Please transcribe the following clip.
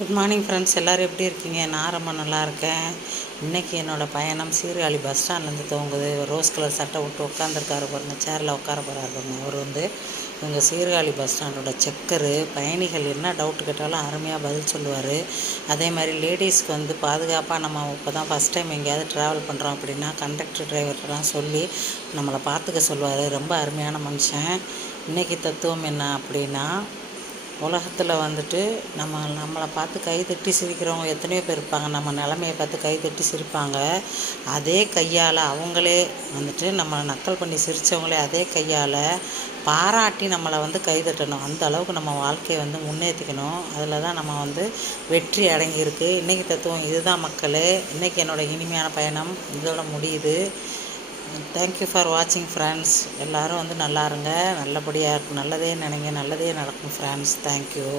Good morning friends, எல்லோரும் எப்படி இருக்கீங்க? நான் ரொம்ப நல்லா இருக்கேன். இன்றைக்கி என்னோடய பயணம் சீர்காழி பஸ் ஸ்டாண்ட்லேருந்து துவங்குது. ரோஸ் கலர் சட்டை விட்டு உட்காந்துருக்காரு பாருங்க, சேரில் உட்கார போகிறாரு பாருங்க. அவர் இவங்க சீர்காழி பஸ் ஸ்டாண்டோட செக்கரு. பயணிகள் என்ன டவுட்டு கேட்டாலும் அருமையாக பதில் சொல்லுவார். அதே மாதிரி லேடிஸ்க்கு பாதுகாப்பாக நம்ம இப்போ தான் ஃபஸ்ட் டைம் எங்கேயாவது ட்ராவல் பண்ணுறோம் அப்படின்னா கண்டக்டர் டிரைவர்லாம் சொல்லி நம்மளை பார்த்துக்க சொல்லுவார். ரொம்ப அருமையான மனுஷன். இன்றைக்கி தத்துவம் என்ன அப்படின்னா, உலகத்தில் நம்மளை பார்த்து கை தட்டி சிரிக்கிறவங்க எத்தனையோ பேர் இருப்பாங்க. நம்ம நிலமையை பார்த்து கை தட்டி சிரிப்பாங்க. அதே கையால் அவங்களே நம்மளை நக்கல் பண்ணி சிரித்தவங்களே அதே கையால் பாராட்டி நம்மளை கை தட்டணும். அந்த அளவுக்கு நம்ம வாழ்க்கையை முன்னேற்றிக்கணும். அதில் தான் நம்ம வெற்றி அடங்கியிருக்கு. இன்றைக்கி தத்துவம் இதுதான் மக்களே. இன்றைக்கி என்னோடய இனிமையான பயணம் இதோட முடியுது. தேங்க்யூ ஃபார் வாட்சிங் ஃப்ரெண்ட்ஸ். எல்லோரும் நல்லா இருங்க, நல்லபடியாக இருக்கும், நல்லதே நினைங்க, நல்லதே நடக்கும் ஃப்ரெண்ட்ஸ். தேங்க்யூ.